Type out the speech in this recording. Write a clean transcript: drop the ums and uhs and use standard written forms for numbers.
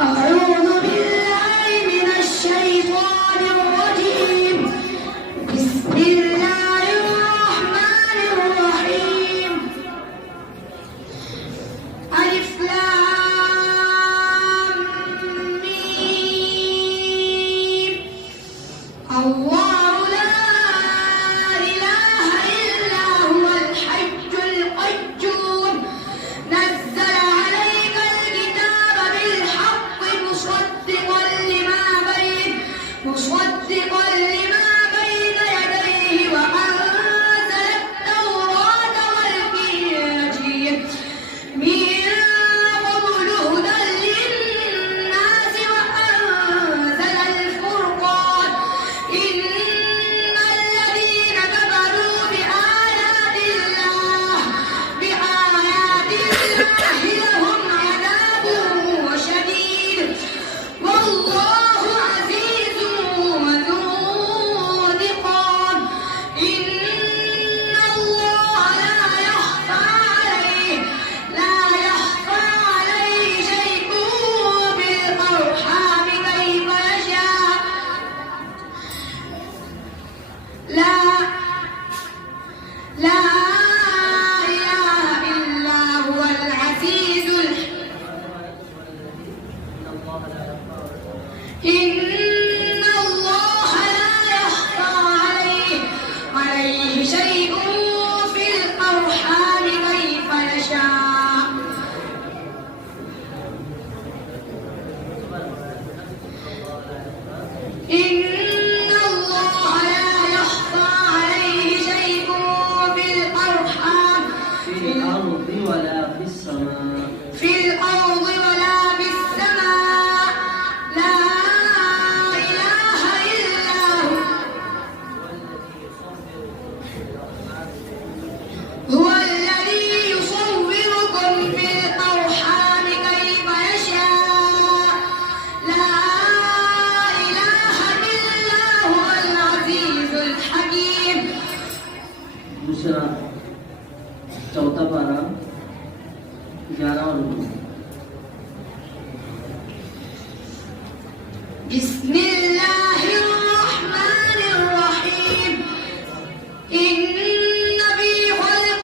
أعوذ بالله من الشيطان الرجيم. بسم الله الرحمن الرحيم. ألف لام ميم. الله لا إله إلا هو الحي القيوم. نزل عليك الكتاب بالحق مصدقا لما بين يديه وأنزل التوراة والإنجيل من قبل هدى للناس وأنزل الفرقان. إن الذين كفروا بآيات الله لهم عذاب شديد والله عزيز ذو انتقام. إن الله لا يخفى عليه شيء في الأرحام كيف يشاء. لا إله إلا هو العزيز إن الله لا يخفى عليه شيء في الأرحام كيف يشاء. إن الله لا يخفى عليه شيء في الأرحام في الأرض ولا في السماء. في الأرض ولا في السماء. لا إله إلا هو الذي يصوركم في الأرحام كيف يشاء. لا إله إلا هو العزيز الحكيم. दूसरा चौथा पारा 11वां रुकू। بسم الله